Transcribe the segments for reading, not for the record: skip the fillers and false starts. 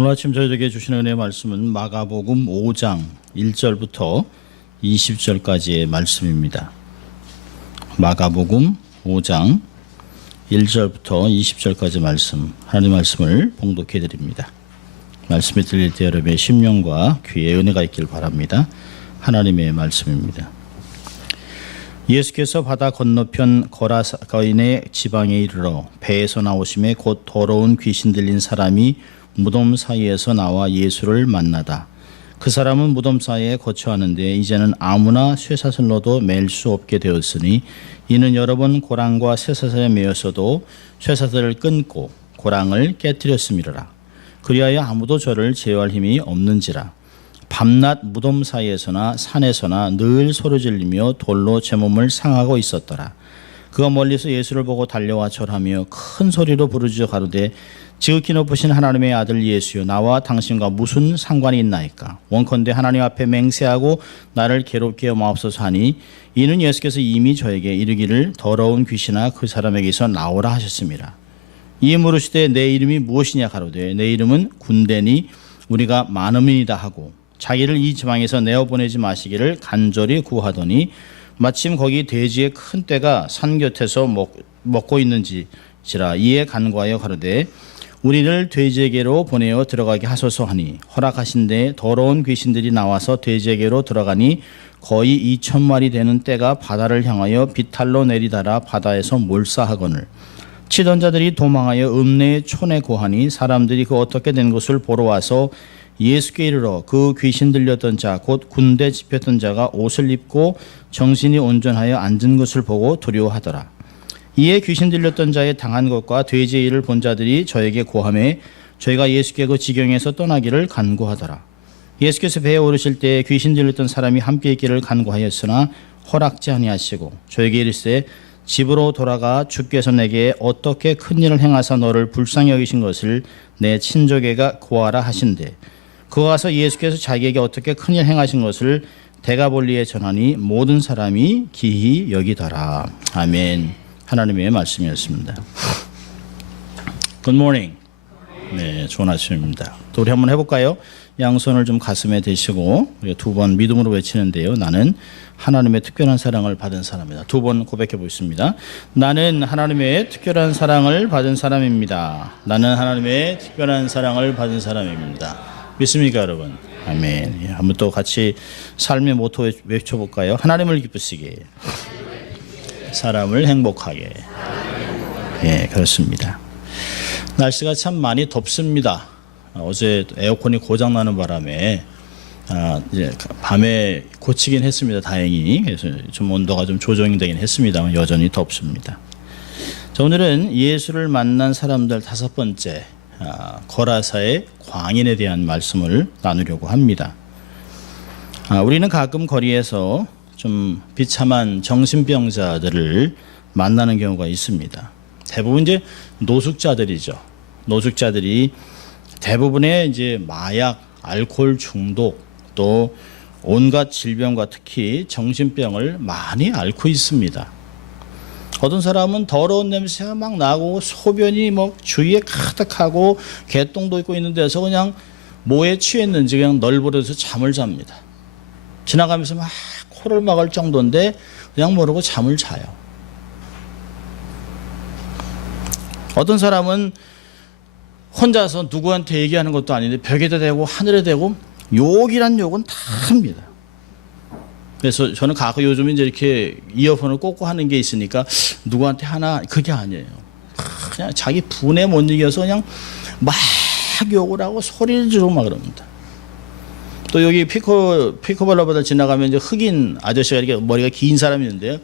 오늘 아침 저희에게 주시는 은혜의 말씀은 마가복음 5장 1절부터 20절까지의 말씀입니다. 마가복음 5장 1절부터 20절까지 말씀, 하나님의 말씀을 봉독해 드립니다. 말씀이 들릴 때 여러분의 심령과 귀에 은혜가 있길 바랍니다. 하나님의 말씀입니다. 예수께서 바다 건너편 거라사인의 지방에 이르러 배에서 나오심에 곧 더러운 귀신 들린 사람이 무덤 사이에서 나와 예수를 만나다. 그 사람은 무덤 사이에 거처하는데 이제는 아무나 쇠사슬로도 맬 수 없게 되었으니 이는 여러 번 고랑과 쇠사슬에 매였어도 쇠사슬을 끊고 고랑을 깨뜨렸음이로라. 그리하여 아무도 저를 제어할 힘이 없는지라. 밤낮 무덤 사이에서나 산에서나 늘 소리질리며 돌로 제 몸을 상하고 있었더라. 그가 멀리서 예수를 보고 달려와 절하며 큰 소리로 부르짖어 가로되 지극히 높으신 하나님의 아들 예수여, 나와 당신과 무슨 상관이 있나이까? 원컨대 하나님 앞에 맹세하고 나를 괴롭게 마옵소서 하니, 이는 예수께서 이미 저에게 이르기를 더러운 귀신아 그 사람에게서 나오라 하셨습니다. 이에 물으시되 내 이름이 무엇이냐 가로되 내 이름은 군대니 우리가 많음이다 하고 자기를 이 지방에서 내어보내지 마시기를 간절히 구하더니 마침 거기 돼지의 큰 떼가 산 곁에서 먹고 있는지라. 이에 간구하여 가로되 우리를 돼지에게로 보내어 들어가게 하소서 하니 허락하신데 더러운 귀신들이 나와서 돼지에게로 들어가니 거의 2,000마리 되는 떼가 바다를 향하여 비탈로 내리달아 바다에서 몰사하거늘 치던 자들이 도망하여 읍내의 촌에 고하니 사람들이 그 어떻게 된 것을 보러 와서 예수께 이르러 그 귀신 들렸던 자 곧 군대 집혔던 자가 옷을 입고 정신이 온전하여 앉은 것을 보고 두려워하더라. 이에 귀신 들렸던 자의 당한 것과 돼지의 일을 본 자들이 저에게 고하매 저희가 예수께 그 지경에서 떠나기를 간구하더라. 예수께서 배에 오르실 때 귀신 들렸던 사람이 함께 있기를 간구하였으나 허락지 아니하시고 저에게 이르시되 집으로 돌아가 주께서 내게 어떻게 큰 일을 행하사 너를 불쌍히 여기신 것을 내 친족에게 고하라 하신대. 그가 가서 예수께서 자기에게 어떻게 큰 일 행하신 것을 데가볼리에 전하니 모든 사람이 기히 여기더라. 아멘. 하나님의 말씀이었습니다. Good morning. 네, 좋은 아침입니다. 또 우리 한번 해볼까요? 양손을 좀 가슴에 대시고 두 번 믿음으로 외치는데요. 나는 하나님의 특별한 사랑을 받은 사람이다. 두 번 고백해 보겠습니다. 나는 하나님의 특별한 사랑을 받은 사람입니다. 나는 하나님의 특별한 사랑을 받은 사람입니다. 믿습니까, 여러분? 아멘. 한번 또 같이 삶의 모토 외쳐볼까요? 하나님을 기쁘시게, 사람을 행복하게. 예, 그렇습니다. 날씨가 참 많이 덥습니다. 어제 에어컨이 고장나는 바람에 이제 밤에 고치긴 했습니다. 다행히. 그래서 좀 온도가 좀 조정이 되긴 했습니다만 여전히 덥습니다. 자, 오늘은 예수를 만난 사람들 5번째, 거라사의 광인에 대한 말씀을 나누려고 합니다. 우리는 가끔 거리에서 좀 비참한 정신병자들을 만나는 경우가 있습니다. 대부분 이제 노숙자들이죠. 노숙자들이 대부분의 이제 마약, 알코올 중독, 또 온갖 질병과 특히 정신병을 많이 앓고 있습니다. 어떤 사람은 더러운 냄새가 막 나고 소변이 뭐 주위에 가득하고 개똥도 있고 있는 데서 그냥 뭐에 취했는지 그냥 널브러져서 잠을 잡니다. 지나가면서 막 코를 막을 정도인데 그냥 모르고 잠을 자요. 어떤 사람은 혼자서 누구한테 얘기하는 것도 아닌데 벽에다 대고 하늘에 대고 욕이란 욕은 다 합니다. 그래서 저는 가끔 요즘 이제 이렇게 이어폰을 꽂고 하는 게 있으니까 누구한테 하나, 그게 아니에요. 그냥 자기 분에 못 이겨서 그냥 막 욕을 하고 소리를 지르고 막 그럽니다. 또 여기 피코발라바다 지나가면 이제 흑인 아저씨가 이렇게 머리가 긴 사람이 있는데요.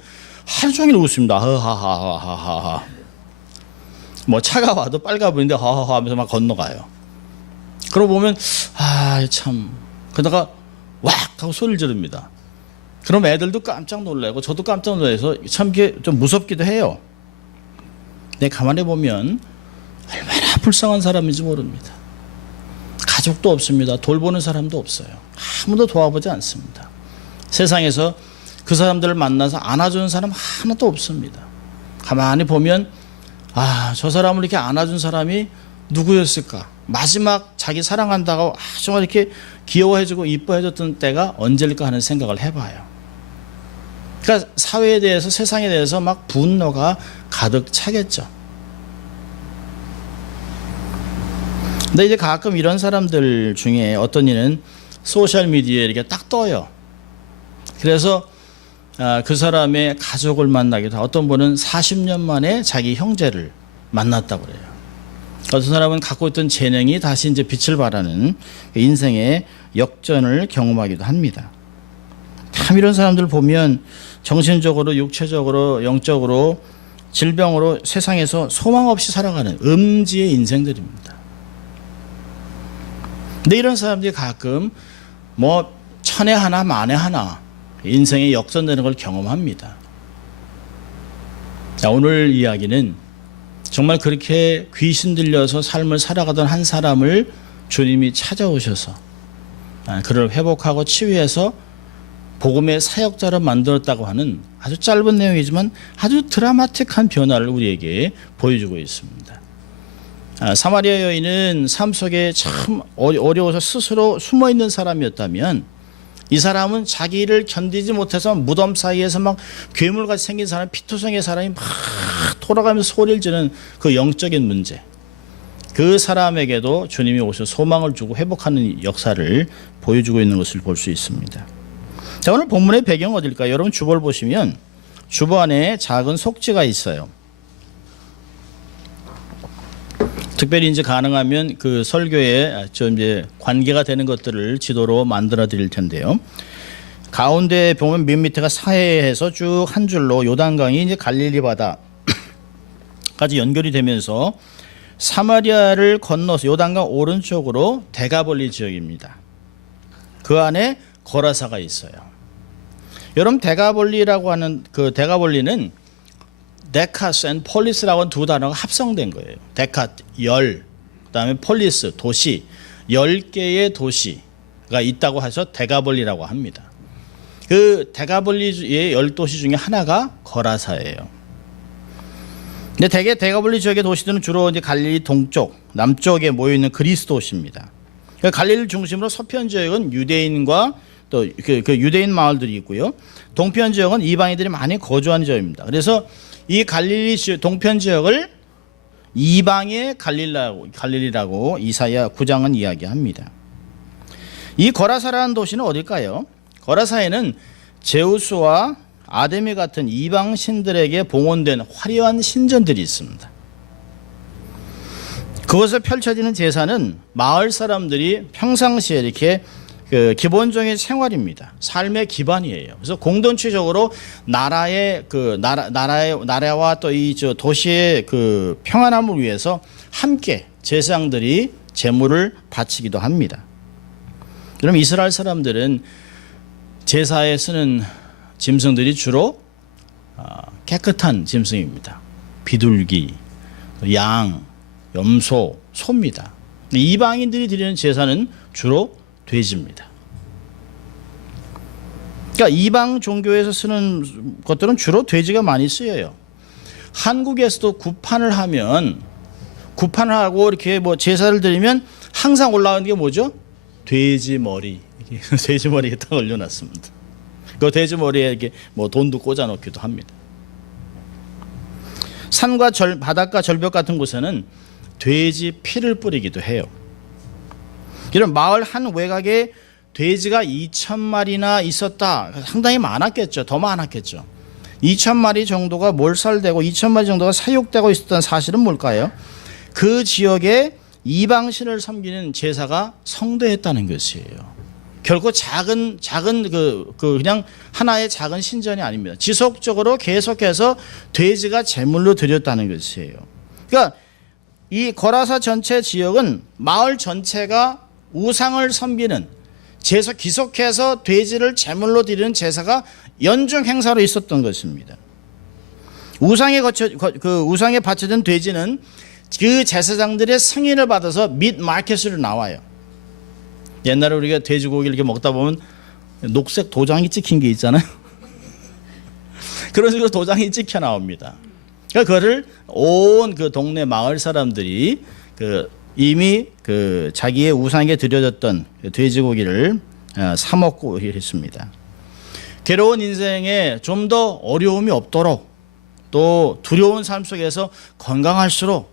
하루 종일 웃습니다. 하하하하하하. 뭐 차가 와도 빨가 보이는데 하하하 하면서 막 건너가요. 그러고 보면 참, 그러다가 왁 하고 소리를 지릅니다. 그럼 애들도 깜짝 놀라고 저도 깜짝 놀라서 참 이게 좀 무섭기도 해요. 근데 가만히 보면 얼마나 불쌍한 사람인지 모릅니다. 가족도 없습니다. 돌보는 사람도 없어요. 아무도 도와보지 않습니다. 세상에서 그 사람들을 만나서 안아주는 사람 하나도 없습니다. 가만히 보면 저 사람을 이렇게 안아준 사람이 누구였을까? 마지막 자기 사랑한다고 정말 이렇게 귀여워해주고 이뻐해줬던 때가 언제일까 하는 생각을 해봐요. 그러니까 사회에 대해서, 세상에 대해서 막 분노가 가득 차겠죠. 근데 이제 가끔 이런 사람들 중에 어떤 이는 소셜미디어에 이렇게 딱 떠요. 그래서 그 사람의 가족을 만나기도 하고, 어떤 분은 40년 만에 자기 형제를 만났다고 그래요. 어떤 사람은 갖고 있던 재능이 다시 이제 빛을 발하는 인생의 역전을 경험하기도 합니다. 참 이런 사람들 보면 정신적으로, 육체적으로, 영적으로, 질병으로 세상에서 소망 없이 살아가는 음지의 인생들입니다. 근데 이런 사람들이 가끔 뭐 천에 하나 만에 하나 인생의 역전되는 걸 경험합니다. 자, 오늘 이야기는 정말 그렇게 귀신 들려서 삶을 살아가던 한 사람을 주님이 찾아오셔서 그를 회복하고 치유해서 복음의 사역자로 만들었다고 하는 아주 짧은 내용이지만 아주 드라마틱한 변화를 우리에게 보여주고 있습니다. 사마리아 여인은 삶 속에 참 어려워서 스스로 숨어있는 사람이었다면, 이 사람은 자기를 견디지 못해서 무덤 사이에서 막 괴물같이 생긴 사람, 피투성이의 사람이 막 돌아가면서 소리를 지르는 그 영적인 문제, 그 사람에게도 주님이 오셔서 소망을 주고 회복하는 역사를 보여주고 있는 것을 볼 수 있습니다. 자, 오늘 본문의 배경은 어딜까요? 여러분 주보를 보시면 주보 안에 작은 속지가 있어요. 특별히 이제 가능하면 그 설교에 좀 이제 관계가 되는 것들을 지도로 만들어 드릴 텐데요. 가운데 보면 맨 밑에가 사해에서 쭉 한 줄로 요단강이 이제 갈릴리 바다까지 연결이 되면서 사마리아를 건너서 요단강 오른쪽으로 데가볼리 지역입니다. 그 안에 거라사가 있어요. 여러분 데가볼리라고 하는 그 데가볼리는 데카스 앤 폴리스라고 하는 두 단어가 합성된 거예요. 데카 10, 그다음에 폴리스 도시, 10개의 도시가 있다고 해서 데가볼리라고 합니다. 그 데가볼리의 10도시 중에 하나가 거라사예요. 근데 대개 데가볼리 지역의 도시들은 주로 이제 갈릴리 동쪽, 남쪽에 모여 있는 그리스 도시입니다. 갈릴리를 중심으로 서편 지역은 유대인과 또 그 유대인 마을들이 있고요. 동편 지역은 이방인들이 많이 거주하는 지역입니다. 그래서 이 갈릴리 동편 지역을 이방의 갈릴리라고 이사야 9장은 이야기합니다. 이 거라사라는 도시는 어딜까요? 거라사에는 제우스와 아데미 같은 이방 신들에게 봉헌된 화려한 신전들이 있습니다. 그곳에 펼쳐지는 제사는 마을 사람들이 평상시에 이렇게 기본적인 생활입니다. 삶의 기반이에요. 그래서 공동체적으로 나라와 또 이 도시의 그 평안함을 위해서 함께 제사장들이 제물을 바치기도 합니다. 그럼 이스라엘 사람들은 제사에 쓰는 짐승들이 주로 깨끗한 짐승입니다. 비둘기, 양, 염소, 소입니다. 이방인들이 드리는 제사는 주로 돼지입니다. 그러니까 이방 종교에서 쓰는 것들은 주로 돼지가 많이 쓰여요. 한국에서도 구판을 하고 이렇게 뭐 제사를 드리면 항상 올라오는 게 뭐죠? 돼지 머리. 돼지 머리에 딱 올려놨습니다. 그 돼지 머리에 이렇게 뭐 돈도 꽂아 놓기도 합니다. 산과 바닷가 절벽 같은 곳에는 돼지 피를 뿌리기도 해요. 이런 마을 한 외곽에 돼지가 2,000마리나 있었다. 상당히 많았겠죠. 더 많았겠죠. 2,000마리 정도가 몰살되고 2,000마리 정도가 사육되고 있었던 사실은 뭘까요? 그 지역에 이방신을 섬기는 제사가 성대했다는 것이에요. 결코 작은 그냥 하나의 작은 신전이 아닙니다. 지속적으로 계속해서 돼지가 제물로 드렸다는 것이에요. 그러니까 이 거라사 전체 지역은 마을 전체가 우상을 섬기는 제사, 계속해서 돼지를 제물로 드리는 제사가 연중 행사로 있었던 것입니다. 우상에 바쳐진 돼지는 그 제사장들의 승인을 받아서 밋 마켓으로 나와요. 옛날에 우리가 돼지고기를 이렇게 먹다 보면 녹색 도장이 찍힌 게 있잖아요. 그런 식으로 도장이 찍혀 나옵니다. 그러니까 그거를 온 그 동네 마을 사람들이 이미 그 자기의 우상에게 드려졌던 돼지고기를 사 먹고 했습니다. 괴로운 인생에 좀 더 어려움이 없도록 또 두려운 삶 속에서 건강할수록,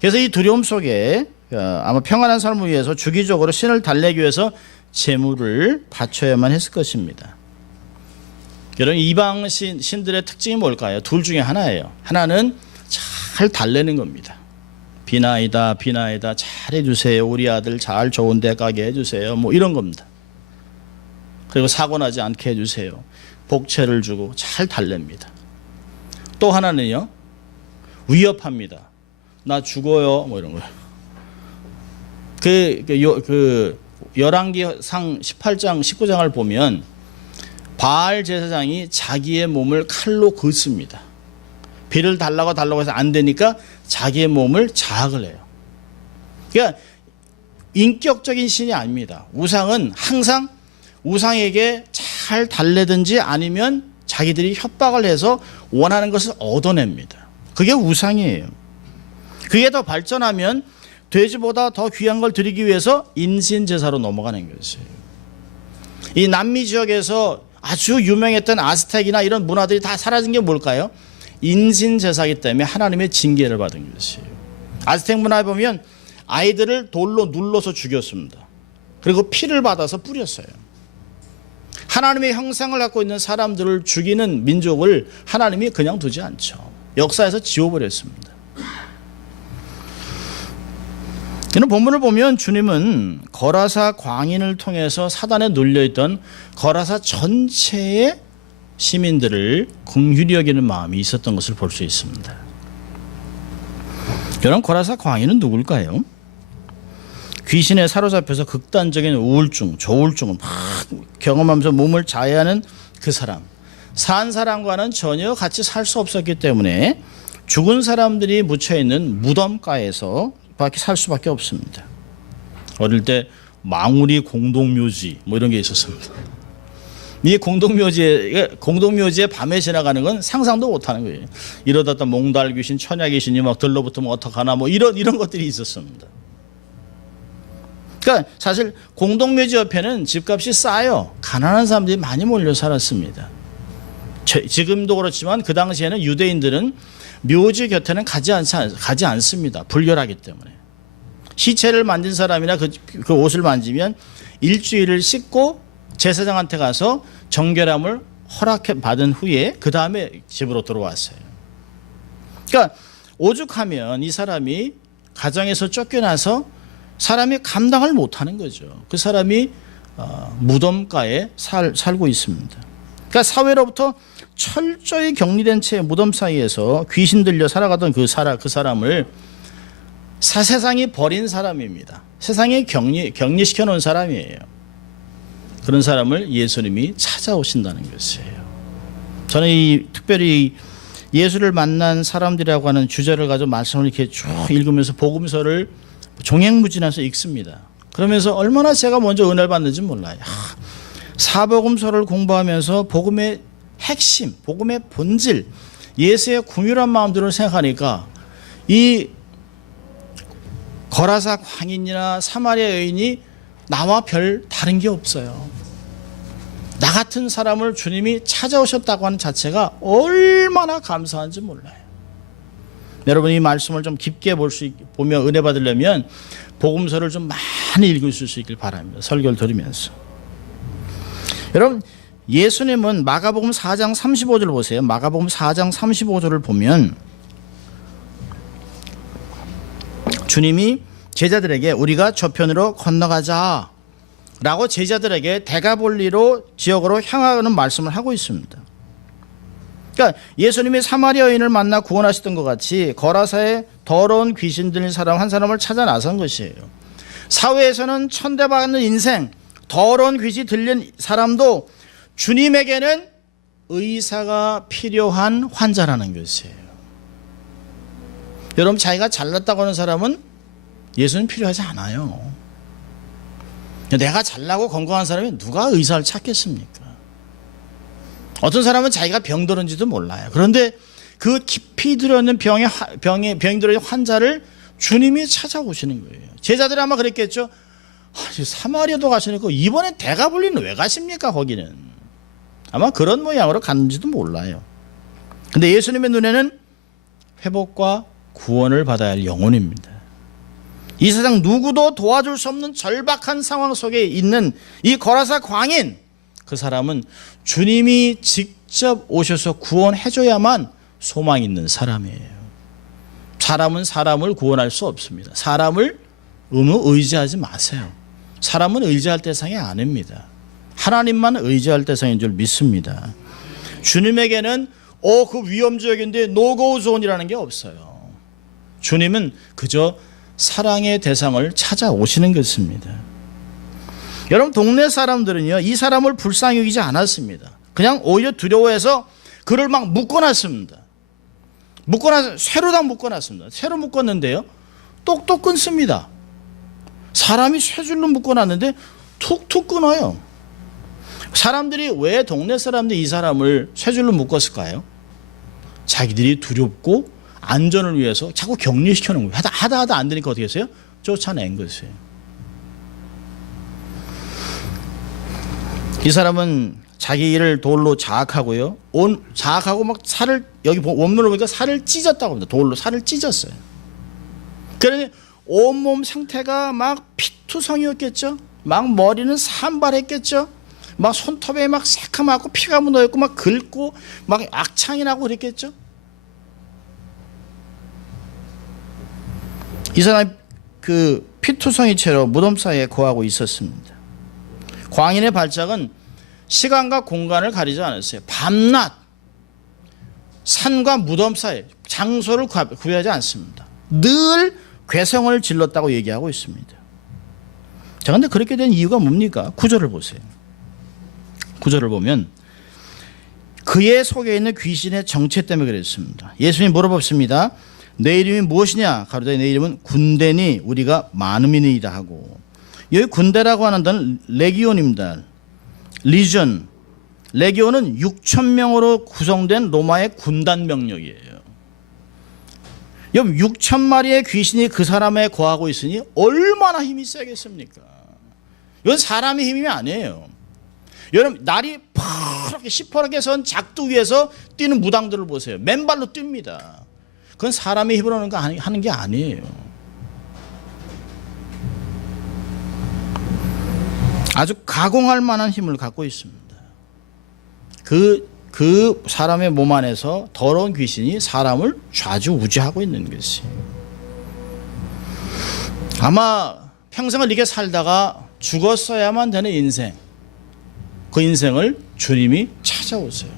그래서 이 두려움 속에 아마 평안한 삶을 위해서 주기적으로 신을 달래기 위해서 제물을 바쳐야만 했을 것입니다. 여러분, 이방 신들의 특징이 뭘까요? 둘 중에 하나예요. 하나는 잘 달래는 겁니다. 비나이다 비나이다 잘해주세요, 우리 아들 잘 좋은 데 가게 해주세요, 뭐 이런 겁니다. 그리고 사고 나지 않게 해주세요, 복채를 주고 잘 달랩니다. 또 하나는요, 위협합니다. 나 죽어요, 뭐 이런 거예요. 열왕기상 18장 19장을 보면 바알 제사장이 자기의 몸을 칼로 긋습니다. 비를 달라고 해서 안 되니까 자기의 몸을 자학을 해요. 그러니까 인격적인 신이 아닙니다. 우상은 항상 우상에게 잘 달래든지 아니면 자기들이 협박을 해서 원하는 것을 얻어냅니다. 그게 우상이에요. 그게 더 발전하면 돼지보다 더 귀한 걸 드리기 위해서 인신제사로 넘어가는 것이에요. 이 남미 지역에서 아주 유명했던 아스텍이나 이런 문화들이 다 사라진 게 뭘까요? 인신제사이기 때문에 하나님의 징계를 받은 것이에요. 아스텍 문화에 보면 아이들을 돌로 눌러서 죽였습니다. 그리고 피를 받아서 뿌렸어요. 하나님의 형상을 갖고 있는 사람들을 죽이는 민족을 하나님이 그냥 두지 않죠. 역사에서 지워버렸습니다. 이런 본문을 보면 주님은 거라사 광인을 통해서 사단에 눌려있던 거라사 전체의 시민들을 긍휼히 여기는 마음이 있었던 것을 볼 수 있습니다. 여러분, 거라사 광인은 누굴까요? 귀신에 사로잡혀서 극단적인 우울증, 조울증을 막 경험하면서 몸을 자해하는 그 사람, 산 사람과는 전혀 같이 살 수 없었기 때문에 죽은 사람들이 묻혀있는 무덤가에서 밖에 살 수밖에 없습니다. 어릴 때 망우리 공동묘지 뭐 이런 게 있었습니다. 이 공동묘지에 밤에 지나가는 건 상상도 못하는 거예요. 이러다 또 몽달 귀신, 처녀 귀신이 막 들러붙으면 어떡하나 뭐 이런 것들이 있었습니다. 그러니까 사실 공동묘지 옆에는 집값이 싸요. 가난한 사람들이 많이 몰려 살았습니다. 지금도 그렇지만 그 당시에는 유대인들은 묘지 곁에는 가지 않습니다. 불결하기 때문에. 시체를 만진 사람이나 그 옷을 만지면 일주일을 씻고 제사장한테 가서 정결함을 허락해 받은 후에 그 다음에 집으로 들어왔어요. 그러니까 오죽하면 이 사람이 가정에서 쫓겨나서 사람이 감당을 못하는 거죠. 그 사람이 무덤가에 살고 있습니다. 그러니까 사회로부터 철저히 격리된 채 무덤 사이에서 귀신 들려 살아가던 그 사람을 세상이 버린 사람입니다. 세상에 격리시켜 놓은 사람이에요. 그런 사람을 예수님이 찾아오신다는 것이에요. 저는 특별히 예수를 만난 사람들이라고 하는 주제를 가지고 말씀을 이렇게 쭉 읽으면서 복음서를 종횡무진해서 읽습니다. 그러면서 얼마나 제가 먼저 은혜를 받는지 몰라요. 사복음서를 공부하면서 복음의 핵심, 복음의 본질, 예수의 궁휼한 마음들을 생각하니까 이 거라사 광인이나 사마리아 여인이 나와 별 다른 게 없어요. 나 같은 사람을 주님이 찾아오셨다고 하는 자체가 얼마나 감사한지 몰라요. 여러분, 이 말씀을 좀 깊게 보며 은혜 받으려면 복음서를 좀 많이 읽으실 수 있길 바랍니다. 설교를 들으면서. 여러분, 예수님은 마가복음 4장 35절 보세요. 마가복음 4장 35절을 보면 주님이 제자들에게 우리가 저편으로 건너가자 라고 제자들에게 데가볼리로 지역으로 향하는 말씀을 하고 있습니다. 그러니까 예수님이 사마리아 여인을 만나 구원하셨던 것 같이 거라사에 더러운 귀신 들린 사람 한 사람을 찾아 나선 것이에요. 사회에서는 천대받는 인생, 더러운 귀신이 들린 사람도 주님에게는 의사가 필요한 환자라는 것이에요. 여러분, 자기가 잘났다고 하는 사람은 예수는 필요하지 않아요. 내가 잘나고 건강한 사람이 누가 의사를 찾겠습니까? 어떤 사람은 자기가 병들었는지도 몰라요. 그런데 그 깊이 들어있는 병이 들어있는 환자를 주님이 찾아오시는 거예요. 제자들이 아마 그랬겠죠. 사마리아도 가시니까 이번엔 데가볼리는 왜 가십니까? 거기는 아마 그런 모양으로 갔는지도 몰라요. 근데 예수님의 눈에는 회복과 구원을 받아야 할 영혼입니다. 이 세상 누구도 도와줄 수 없는 절박한 상황 속에 있는 이 거라사 광인, 그 사람은 주님이 직접 오셔서 구원해줘야만 소망 있는 사람이에요. 사람은 사람을 구원할 수 없습니다. 사람을 의지하지 마세요. 사람은 의지할 대상이 아닙니다. 하나님만 의지할 대상인 줄 믿습니다. 주님에게는 그 위험 지역인데 노고 존이라는 게 없어요. 주님은 그저 사랑의 대상을 찾아오시는 것입니다. 여러분, 동네 사람들은요, 이 사람을 불쌍히 여기지 않았습니다. 그냥 오히려 두려워해서 그를 막 묶어놨습니다. 쇠로 다 묶어놨습니다. 쇠로 묶었는데요, 똑똑 끊습니다. 사람이 쇠줄로 묶어놨는데 툭툭 끊어요. 사람들이 왜 동네 사람들이 이 사람을 쇠줄로 묶었을까요? 자기들이 두렵고 안전을 위해서 자꾸 격리시켜 놓은 거예요. 하다 안 되니까 어떻게 했어요? 쫓아낸 것이에요. 이 사람은 자기 일을 돌로 자악하고요. 자악하고 막 살을, 여기 원문을 보니까 살을 찢었다고 합니다. 돌로 살을 찢었어요. 그러니 온몸 상태가 막 피투성이었겠죠. 막 머리는 산발했겠죠. 막 손톱에 막 새카맣고 피가 묻어있고 막 긁고 막 악창이 나고 그랬겠죠. 이 사람이 그 피투성이 채로 무덤 사이에 거하고 있었습니다. 광인의 발작은 시간과 공간을 가리지 않았어요. 밤낮 산과 무덤 사이 장소를 구애하지 않습니다. 늘 괴성을 질렀다고 얘기하고 있습니다. 자, 그런데 그렇게 된 이유가 뭡니까? 구절을 보세요. 구절을 보면 그의 속에 있는 귀신의 정체 때문에 그랬습니다. 예수님이 물어봤습니다. 내 이름이 무엇이냐? 가로되 내 이름은 군대니 우리가 많음이니이다 하고, 여기 군대라고 하는 단어는 레기온입니다. 리전. 레기온은 6,000명으로 구성된 로마의 군단 병력이에요. 여러분, 6,000마리의 귀신이 그 사람에 거하고 있으니 얼마나 힘이 세겠습니까? 이건 사람의 힘이 아니에요. 여러분, 날이 파랗게 시퍼렇게 선 작두 위에서 뛰는 무당들을 보세요. 맨발로 뜁니다. 그건 사람의 힘으로 하는 게 아니에요. 아주 가공할 만한 힘을 갖고 있습니다. 그 사람의 몸 안에서 더러운 귀신이 사람을 좌지우지하고 있는 것이. 아마 평생을 이렇게 살다가 죽었어야만 되는 인생, 그 인생을 주님이 찾아오세요.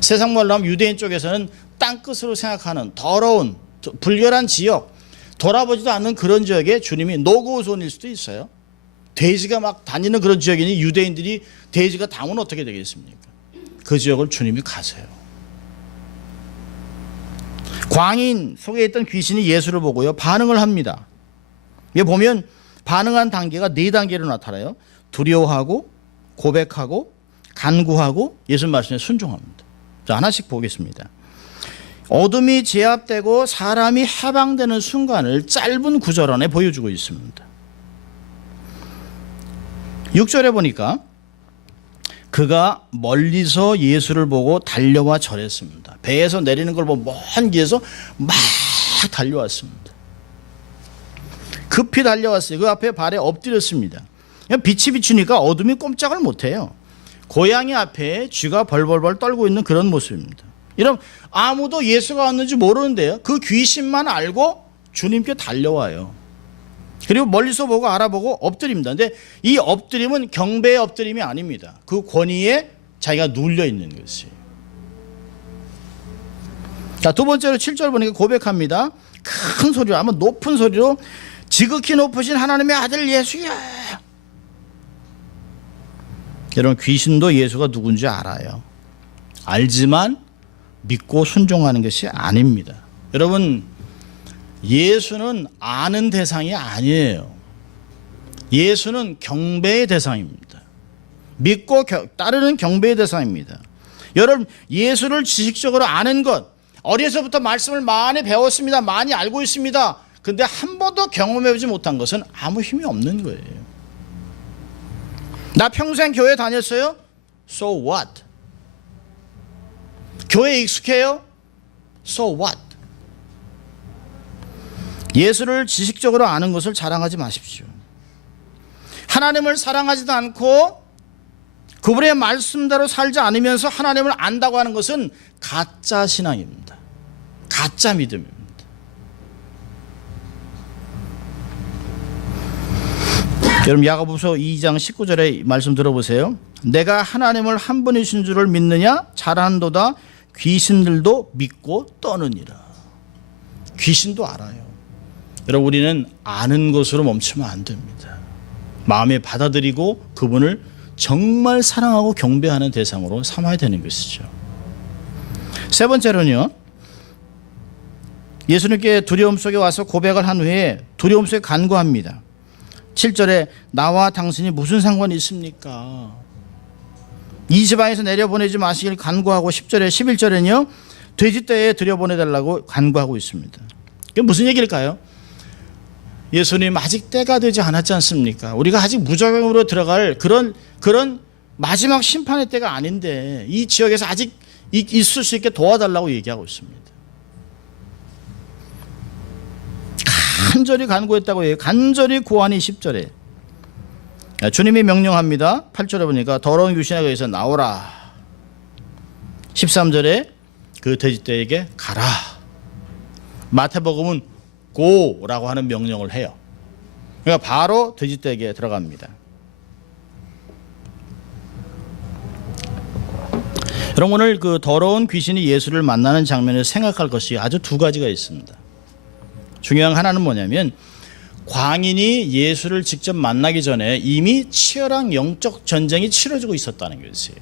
세상 말로 하면 유대인 쪽에서는 땅끝으로 생각하는 더러운 불결한 지역, 돌아보지도 않는 그런 지역에 주님이 노고존일 수도 있어요. 돼지가 막 다니는 그런 지역이니 유대인들이 돼지가 당하면 어떻게 되겠습니까? 그 지역을 주님이 가세요. 광인 속에 있던 귀신이 예수를 보고요, 반응을 합니다. 여기 보면 반응한 단계가 4단계로 나타나요. 두려워하고, 고백하고, 간구하고, 예수님 말씀에 순종합니다. 자, 하나씩 보겠습니다. 어둠이 제압되고 사람이 해방되는 순간을 짧은 구절 안에 보여주고 있습니다. 6절에 보니까 그가 멀리서 예수를 보고 달려와 절했습니다. 배에서 내리는 걸 보고 먼 길에서 막 달려왔습니다. 급히 달려왔어요. 그 앞에 발에 엎드렸습니다. 빛이 비추니까 어둠이 꼼짝을 못해요. 고양이 앞에 쥐가 벌벌벌 떨고 있는 그런 모습입니다. 이런 아무도 예수가 왔는지 모르는데요, 그 귀신만 알고 주님께 달려와요. 그리고 멀리서 보고 알아보고 엎드립니다. 근데 이 엎드림은 경배의 엎드림이 아닙니다. 그 권위에 자기가 눌려 있는 것이에요. 자, 두 번째로 7절 보니까 고백합니다. 큰 소리로, 아마 높은 소리로 지극히 높으신 하나님의 아들 예수야. 여러분, 귀신도 예수가 누군지 알아요. 알지만 믿고 순종하는 것이 아닙니다. 여러분, 예수는 아는 대상이 아니에요. 예수는 경배의 대상입니다. 믿고 따르는 경배의 대상입니다. 여러분, 예수를 지식적으로 아는 것, 어려서부터 말씀을 많이 배웠습니다, 많이 알고 있습니다, 근데 한 번도 경험해보지 못한 것은 아무 힘이 없는 거예요. 나 평생 교회 다녔어요? So what? 교회에 익숙해요? So what? 예수를 지식적으로 아는 것을 자랑하지 마십시오. 하나님을 사랑하지도 않고 그분의 말씀대로 살지 않으면서 하나님을 안다고 하는 것은 가짜 신앙입니다. 가짜 믿음입니다. 여러분 야고보서 2장 19절의 말씀 들어보세요. 내가 하나님을 한 분이신 줄을 믿느냐? 잘한도다. 귀신들도 믿고 떠느니라. 귀신도 알아요. 여러분 우리는 아는 것으로 멈추면 안 됩니다. 마음에 받아들이고 그분을 정말 사랑하고 경배하는 대상으로 삼아야 되는 것이죠. 세 번째로는요. 예수님께 두려움 속에 와서 고백을 한 후에 두려움 속에 간구합니다. 7절에 나와 당신이 무슨 상관이 있습니까? 이 지방에서 내려보내지 마시길 간구하고 10절에 11절에는요. 돼지떼에 들여보내달라고 간구하고 있습니다. 이게 무슨 얘기일까요? 예수님 아직 때가 되지 않았지 않습니까? 우리가 아직 무적으로 들어갈 그런 마지막 심판의 때가 아닌데 이 지역에서 아직 있을 수 있게 도와달라고 얘기하고 있습니다. 간절히 간구했다고 해요. 간절히 구하니 10절에 주님이 명령합니다. 8절에 보니까 더러운 귀신아 거기서 나오라. 13절에 그 돼지떼에게 가라. 마태복음은 고라고 하는 명령을 해요. 그러니까 바로 돼지떼에게 들어갑니다. 여러분 오늘 그 더러운 귀신이 예수를 만나는 장면에서 생각할 것이 아주 두 가지가 있습니다. 중요한 하나는 뭐냐면 광인이 예수를 직접 만나기 전에 이미 치열한 영적 전쟁이 치러지고 있었다는 것이에요.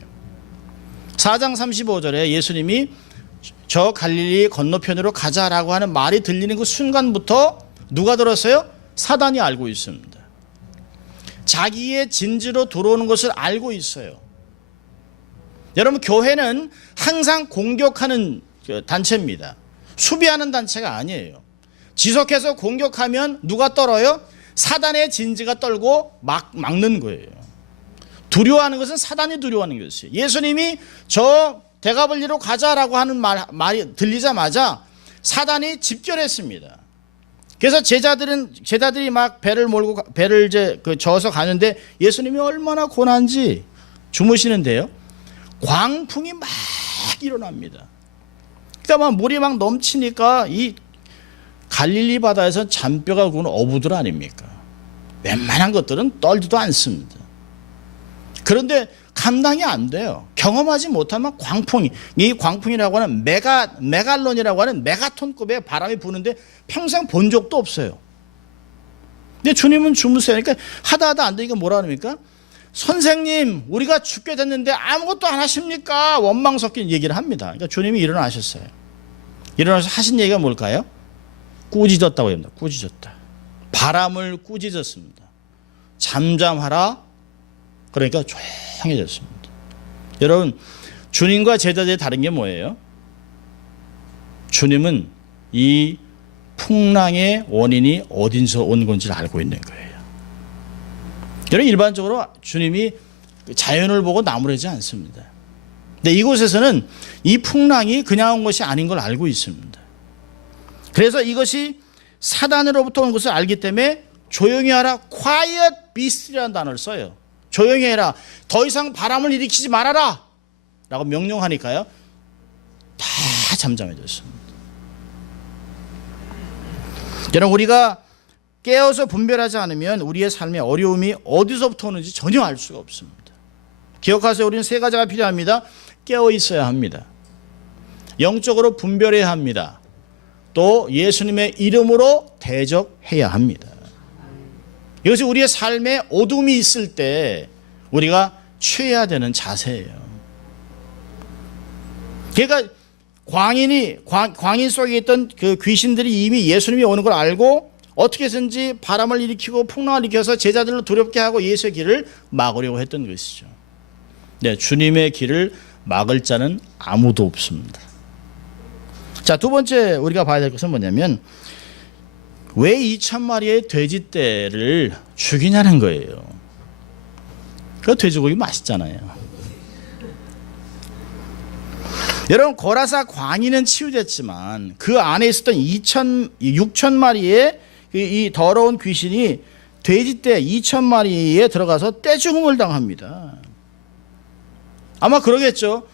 4장 35절에 예수님이 저 갈릴리 건너편으로 가자라고 하는 말이 들리는 그 순간부터 누가 들었어요? 사단이 알고 있습니다. 자기의 진지로 들어오는 것을 알고 있어요. 여러분 교회는 항상 공격하는 단체입니다. 수비하는 단체가 아니에요. 지속해서 공격하면 누가 떨어요? 사단의 진지가 떨고 막는 거예요. 두려워하는 것은 사단이 두려워하는 것이에요. 예수님이 저 대가벌리로 가자라고 하는 말이 들리자마자 사단이 집결했습니다. 그래서 제자들이 막 배를 이제 저어서 가는데 예수님이 얼마나 고난지 주무시는데요. 광풍이 막 일어납니다. 그러니까 막 물이 막 넘치니까 이 갈릴리 바다에서 잔뼈가 굵은 어부들 아닙니까? 웬만한 것들은 떨지도 않습니다. 그런데 감당이 안 돼요. 경험하지 못하면 이 광풍이라고 하는 메갈론이라고 하는 메가톤급의 바람이 부는데 평생 본 적도 없어요. 근데 주님은 주무세요. 그러니까 하다 안 되니까 뭐라 합니까? 선생님, 우리가 죽게 됐는데 아무것도 안 하십니까? 원망 섞인 얘기를 합니다. 그러니까 주님이 일어나셨어요. 일어나서 하신 얘기가 뭘까요? 꾸짖었다고 합니다. 꾸짖었다. 바람을 꾸짖었습니다. 잠잠하라. 그러니까 조용해졌습니다. 여러분, 주님과 제자들이 다른 게 뭐예요? 주님은 이 풍랑의 원인이 어디서 온 건지를 알고 있는 거예요. 여러분, 일반적으로 주님이 자연을 보고 나무라지 않습니다. 근데 이곳에서는 이 풍랑이 그냥 온 것이 아닌 걸 알고 있습니다. 그래서 이것이 사단으로부터 온 것을 알기 때문에 조용히 하라, quiet, be still이라는 단어를 써요. 조용히 해라, 더 이상 바람을 일으키지 말아라 라고 명령하니까요, 다 잠잠해졌습니다. 여러분, 우리가 깨어서 분별하지 않으면 우리의 삶의 어려움이 어디서부터 오는지 전혀 알 수가 없습니다. 기억하세요. 우리는 세 가지가 필요합니다. 깨어 있어야 합니다. 영적으로 분별해야 합니다. 또 예수님의 이름으로 대적해야 합니다. 이것이 우리의 삶에 어둠이 있을 때 우리가 취해야 되는 자세예요. 그러니까 광인 속에 있던 그 귀신들이 이미 예수님이 오는 걸 알고 어떻게 해서든지 바람을 일으키고 풍랑을 일으켜서 제자들을 두렵게 하고 예수의 길을 막으려고 했던 것이죠. 네, 주님의 길을 막을 자는 아무도 없습니다. 자, 두 번째 우리가 봐야 될 것은 뭐냐면 왜 2,000마리의 돼지떼를 죽이냐는 거예요. 그 돼지고기 맛있잖아요. 여러분, 고라사 광인은 치유됐지만 그 안에 있었던 6,000마리의 이 더러운 귀신이 돼지떼 2,000마리에 들어가서 떼죽음을 당합니다. 아마 그러겠죠.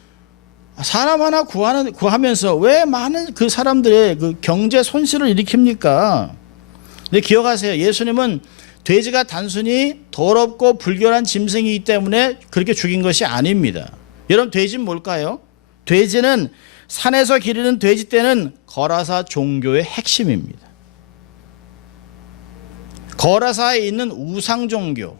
사람 하나 구하면서 왜 많은 그 사람들의 그 경제 손실을 일으킵니까? 근데 기억하세요. 예수님은 돼지가 단순히 더럽고 불결한 짐승이기 때문에 그렇게 죽인 것이 아닙니다. 여러분, 돼지는 뭘까요? 돼지는, 산에서 기르는 돼지떼는 거라사 종교의 핵심입니다. 거라사에 있는 우상 종교,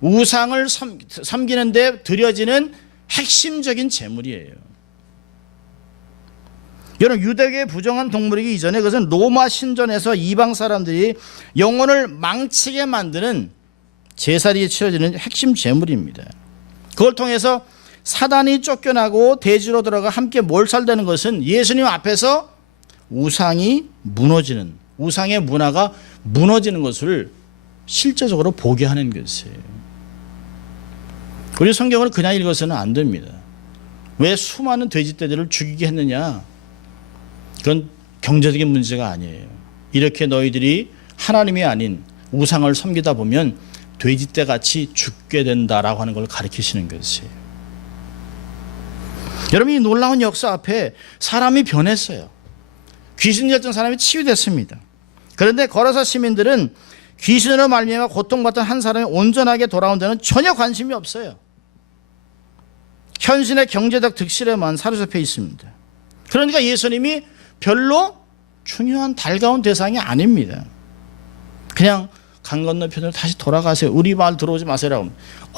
우상을 섬기는 데 드려지는 핵심적인 제물이에요. 여러분, 유대교의 부정한 동물이기 이전에 그것은 로마 신전에서 이방 사람들이 영혼을 망치게 만드는 제사리에 치러지는 핵심 제물입니다. 그걸 통해서 사단이 쫓겨나고 대지로 들어가 함께 몰살되는 것은 예수님 앞에서 우상이 무너지는, 우상의 문화가 무너지는 것을 실제적으로 보게 하는 것이에요. 우리 성경을 그냥 읽어서는 안 됩니다. 왜 수많은 돼지떼들을 죽이게 했느냐? 그건 경제적인 문제가 아니에요. 이렇게 너희들이 하나님이 아닌 우상을 섬기다 보면 돼지떼같이 죽게 된다라고 하는 걸 가르치시는 것이에요. 여러분, 이 놀라운 역사 앞에 사람이 변했어요. 귀신 들렸던 사람이 치유됐습니다. 그런데 거라사 시민들은 귀신으로 말미암아 고통받던 한 사람이 온전하게 돌아온 데는 전혀 관심이 없어요. 현신의 경제적 득실에만 사로잡혀 있습니다. 그러니까 예수님이 별로 중요한 달가운 대상이 아닙니다. 그냥 강 건너편으로 다시 돌아가세요. 우리 마을 들어오지 마세요라고.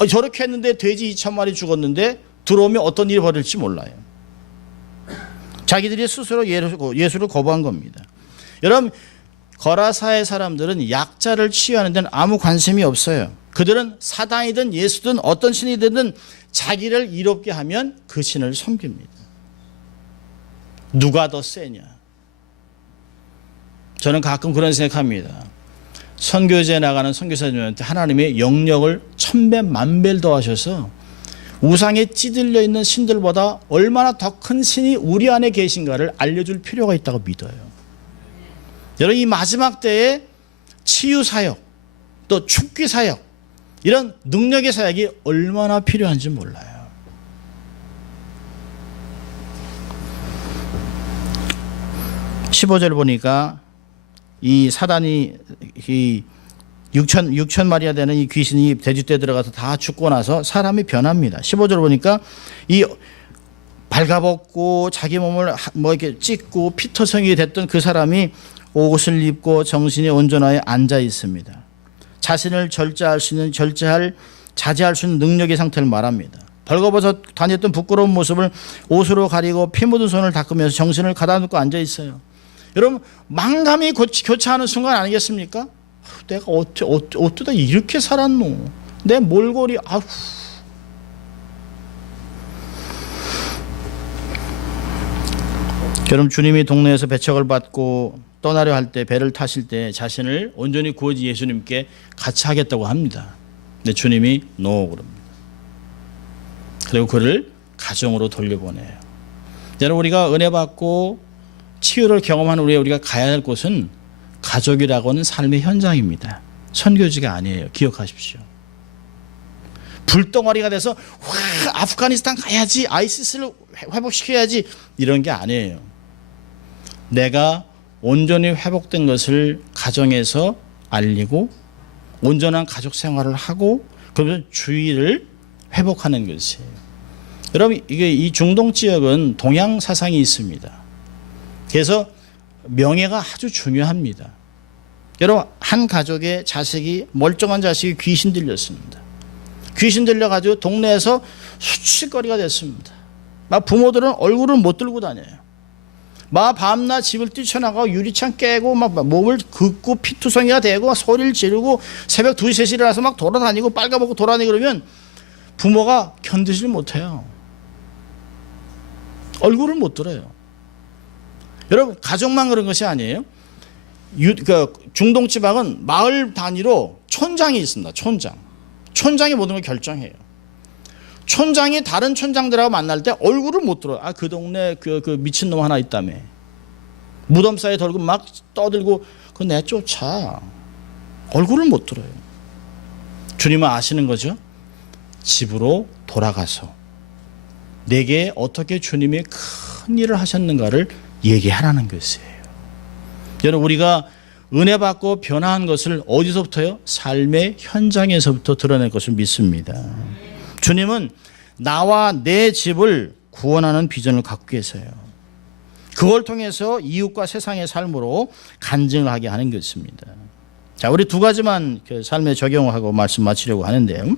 저렇게 했는데 돼지 2,000마리 죽었는데 들어오면 어떤 일이 벌일지 몰라요. 자기들이 스스로 예수를 거부한 겁니다. 여러분, 거라사의 사람들은 약자를 치유하는 데는 아무 관심이 없어요. 그들은 사단이든 예수든 어떤 신이 되든 자기를 이롭게 하면 그 신을 섬깁니다. 누가 더 세냐? 저는 가끔 그런 생각합니다. 선교제에 나가는 선교사님한테 하나님의 영역을 1000배 만배를 더하셔서 우상에 찌들려 있는 신들보다 얼마나 더 큰 신이 우리 안에 계신가를 알려줄 필요가 있다고 믿어요. 여러분, 이 마지막 때에 치유 사역, 또 축기 사역, 이런 능력의 사역이 얼마나 필요한지 몰라요. (15절) 보니까 이 사단이 이 6,000마리가 되는 이 귀신이 돼지떼에 들어가서 다 죽고 나서 사람이 변합니다. 15절 보니까 이 발가벗고 자기 몸을 뭐 이렇게 찢고 피터성이 됐던 그 사람이 옷을 입고 정신이 온전하게 앉아 있습니다. 자신을 자제할 수 있는 능력의 상태를 말합니다. 벌거벗어 다녔던 부끄러운 모습을 옷으로 가리고 피 묻은 손을 닦으면서 정신을 가다놓고 앉아 있어요. 여러분, 망감이 교차하는 순간 아니겠습니까? 내가 어쩌다 이렇게 살았노? 내 몰골이 아우. 여러분, 주님이 동네에서 배척을 받고 떠나려 할 때, 배를 타실 때 자신을 온전히 구원지 예수님께 같이 하겠다고 합니다. 근데 주님이 노 그럽니다. 그리고 그를 가정으로 돌려보내요. 여러분, 우리가 은혜 받고 치유를 경험한 우리가 가야 할 곳은 가족이라고 하는 삶의 현장입니다. 선교지가 아니에요. 기억하십시오. 불덩어리가 돼서 와, 아프가니스탄 가야지, 아이시스를 회복시켜야지, 이런 게 아니에요. 내가 온전히 회복된 것을 가정에서 알리고 온전한 가족 생활을 하고 그러면서 주의를 회복하는 것이에요. 여러분, 이 중동 지역은 동양 사상이 있습니다. 그래서 명예가 아주 중요합니다. 여러분, 한 가족의 자식이, 멀쩡한 자식이 귀신 들렸습니다. 귀신 들려가지고 동네에서 수치거리가 됐습니다. 막 부모들은 얼굴을 못 들고 다녀요. 막 밤낮 집을 뛰쳐나가고 유리창 깨고 막 몸을 긋고 피투성이가 되고 소리를 지르고 새벽 2시, 3시 일어나서 막 돌아다니고 빨가벗고 돌아다니고 그러면 부모가 견디질 못해요. 얼굴을 못 들어요. 여러분, 가족만 그런 것이 아니에요. 중동 지방은 마을 단위로 촌장이 있습니다. 촌장이 모든 걸 결정해요. 촌장이 다른 촌장들하고 만날 때 얼굴을 못 들어요. 그 동네 그 미친놈 하나 있다며. 무덤 사이에 돌고 막 떠들고 그거 내쫓아. 얼굴을 못 들어요. 주님은 아시는 거죠. 집으로 돌아가서 내게 어떻게 주님이 큰 일을 하셨는가를 얘기하라는 것이에요. 여러분, 우리가 은혜 받고 변화한 것을 어디서부터요? 삶의 현장에서부터 드러낼 것을 믿습니다. 주님은 나와 내 집을 구원하는 비전을 갖고 계세요. 그걸 통해서 이웃과 세상의 삶으로 간증을 하게 하는 것입니다. 자, 우리 두 가지만 삶에 적용하고 말씀 마치려고 하는데요.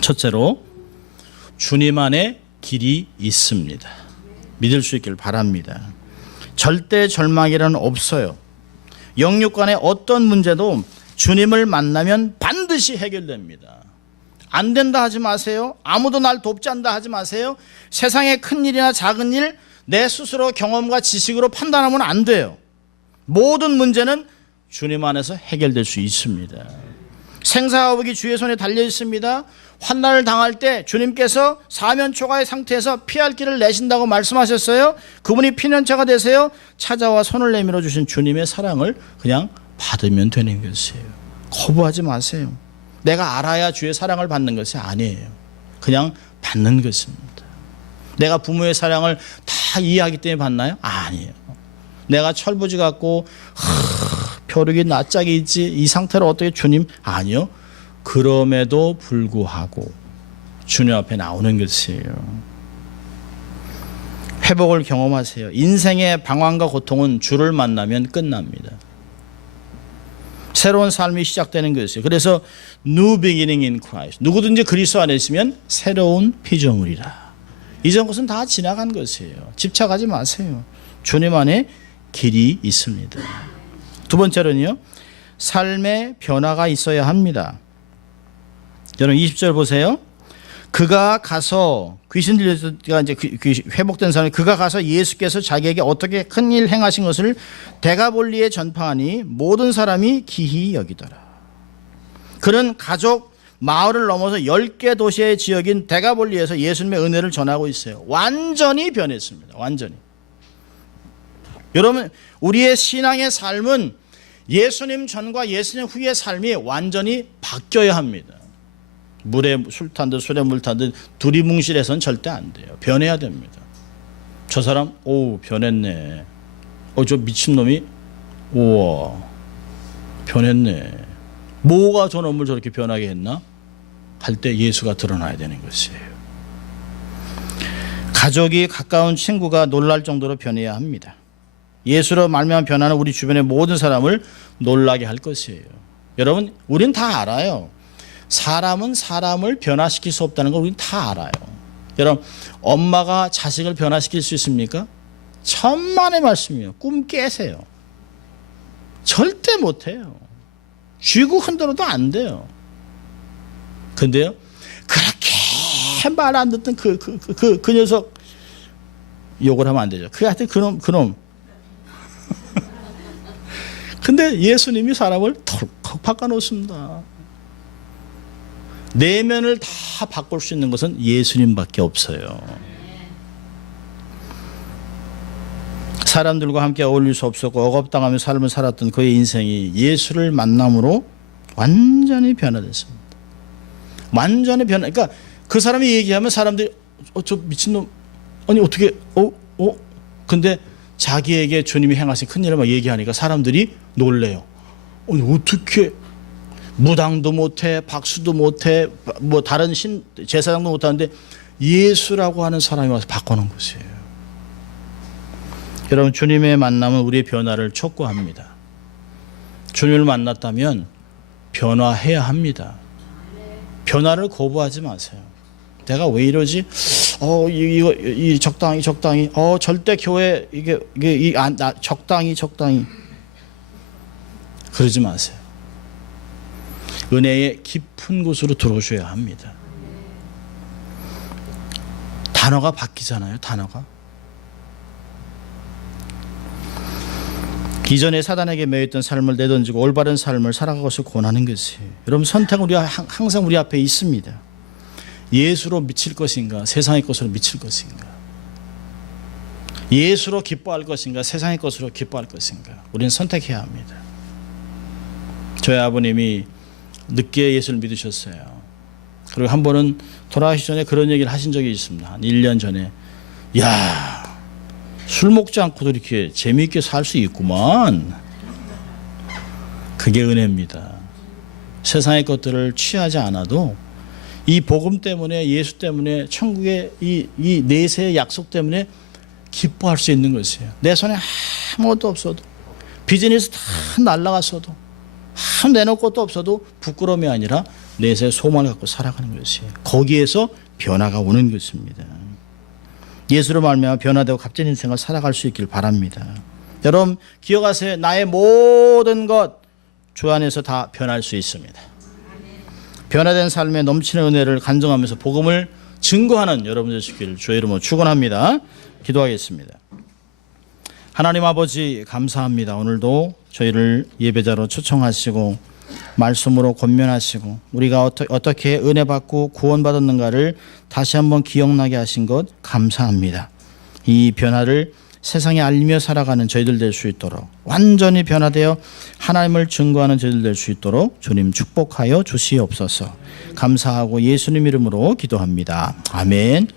첫째로, 주님 안에 길이 있습니다. 믿을 수 있기를 바랍니다. 절대 절망이라는 없어요. 영육 간의 어떤 문제도 주님을 만나면 반드시 해결됩니다. 안 된다 하지 마세요. 아무도 날 돕지 않는다 하지 마세요. 세상의 큰 일이나 작은 일 내 스스로 경험과 지식으로 판단하면 안 돼요. 모든 문제는 주님 안에서 해결될 수 있습니다. 생사화복이 주의 손에 달려 있습니다. 환난을 당할 때 주님께서 사면초가의 상태에서 피할 길을 내신다고 말씀하셨어요. 그분이 피난처가 되세요. 찾아와 손을 내밀어 주신 주님의 사랑을 그냥 받으면 되는 것이에요. 거부하지 마세요. 내가 알아야 주의 사랑을 받는 것이 아니에요. 그냥 받는 것입니다. 내가 부모의 사랑을 다 이해하기 때문에 받나요? 아니에요. 내가 철부지 같고 벼룩이 낯짝이 있지 이 상태로 어떻게 주님? 아니요. 그럼에도 불구하고 주님 앞에 나오는 것이에요. 회복을 경험하세요. 인생의 방황과 고통은 주를 만나면 끝납니다. 새로운 삶이 시작되는 것이에요. 그래서 New beginning in Christ. 누구든지 그리스도 안에 있으면 새로운 피조물이라. 이전 것은 다 지나간 것이에요. 집착하지 마세요. 주님 안에 길이 있습니다. 두 번째로는요, 삶의 변화가 있어야 합니다. 여러분 20절 보세요. 그가 가서 귀신 들려가 이제 회복된 사람이 그가 가서 예수께서 자기에게 어떻게 큰 일 행하신 것을 데가볼리에 전파하니 모든 사람이 기히 여기더라. 그는 가족 마을을 넘어서 10개 도시의 지역인 데가볼리에서 예수님의 은혜를 전하고 있어요. 완전히 변했습니다. 완전히. 여러분, 우리의 신앙의 삶은 예수님 전과 예수님 후의 삶이 완전히 바뀌어야 합니다. 물에 술 탄 듯 술에 물 탄 듯 두리뭉실해서는 절대 안 돼요. 변해야 됩니다. 저 사람 오 변했네. 저 미친놈이 우와 변했네. 뭐가 저놈을 저렇게 변하게 했나? 할 때 예수가 드러나야 되는 것이에요. 가족이 가까운 친구가 놀랄 정도로 변해야 합니다. 예수로 말미암아 변하는 우리 주변의 모든 사람을 놀라게 할 것이에요. 여러분, 우린 다 알아요. 사람은 사람을 변화시킬 수 없다는 걸 우린 다 알아요. 여러분, 엄마가 자식을 변화시킬 수 있습니까? 천만의 말씀이에요. 꿈 깨세요. 절대 못해요. 쥐고 흔들어도 안 돼요. 근데요, 그렇게 말 안 듣던 그 녀석 욕을 하면 안 되죠. 하여튼 그놈. 근데 예수님이 사람을 덜컥 바꿔놓습니다. 내면을 다 바꿀 수 있는 것은 예수님밖에 없어요. 사람들과 함께 어울릴 수 없었고 억압당하며 삶을 살았던 그의 인생이 예수를 만남으로 완전히 변화됐습니다. 완전히 변화. 그러니까 그 사람이 얘기하면 사람들이 저 미친놈 아니 어떻게 근데 자기에게 주님이 행하신 큰일을 막 얘기하니까 사람들이 놀래요. 아니 어떻게 무당도 못해 박수도 못해 뭐 다른 제사장도 못하는데 예수라고 하는 사람이 와서 바꾸는 것이에요. 여러분, 주님의 만남은 우리의 변화를 촉구합니다. 주님을 만났다면 변화해야 합니다. 변화를 거부하지 마세요. 내가 왜 이러지? 이거 적당히 절대 교회 적당히 그러지 마세요. 은혜의 깊은 곳으로 들어오셔야 합니다. 단어가 바뀌잖아요. 단어가. 이전에 사단에게 매였던 삶을 내던지고 올바른 삶을 살아갈 것을 권하는 것이에요. 여러분, 선택은 항상 우리 앞에 있습니다. 예수로 미칠 것인가, 세상의 것으로 미칠 것인가. 예수로 기뻐할 것인가, 세상의 것으로 기뻐할 것인가. 우리는 선택해야 합니다. 저희 아버님이 늦게 예수를 믿으셨어요. 그리고 한 번은 돌아가시기 전에 그런 얘기를 하신 적이 있습니다. 한 1년 전에. 야, 술 먹지 않고도 이렇게 재미있게 살 수 있구만. 그게 은혜입니다. 세상의 것들을 취하지 않아도 이 복음 때문에, 예수 때문에, 천국의 이 내세의 약속 때문에 기뻐할 수 있는 것이에요. 내 손에 아무것도 없어도, 비즈니스 다 날라갔어도, 내놓을 것도 없어도 부끄러움이 아니라 내세의 소망을 갖고 살아가는 것이에요. 거기에서 변화가 오는 것입니다. 예수로 말미암아 변화되고 값진 인생을 살아갈 수 있길 바랍니다. 여러분, 기억하세요. 나의 모든 것 주 안에서 다 변할 수 있습니다. 변화된 삶에 넘치는 은혜를 간증하면서 복음을 증거하는 여러분 되시길 주의 이름으로 축원합니다. 기도하겠습니다. 하나님 아버지, 감사합니다. 오늘도 저희를 예배자로 초청하시고 말씀으로 권면하시고 우리가 어떻게 은혜 받고 구원받았는가를 다시 한번 기억나게 하신 것 감사합니다. 이 변화를 세상에 알리며 살아가는 저희들 될 수 있도록, 완전히 변화되어 하나님을 증거하는 저희들 될 수 있도록 주님 축복하여 주시옵소서. 감사하고 예수님 이름으로 기도합니다. 아멘.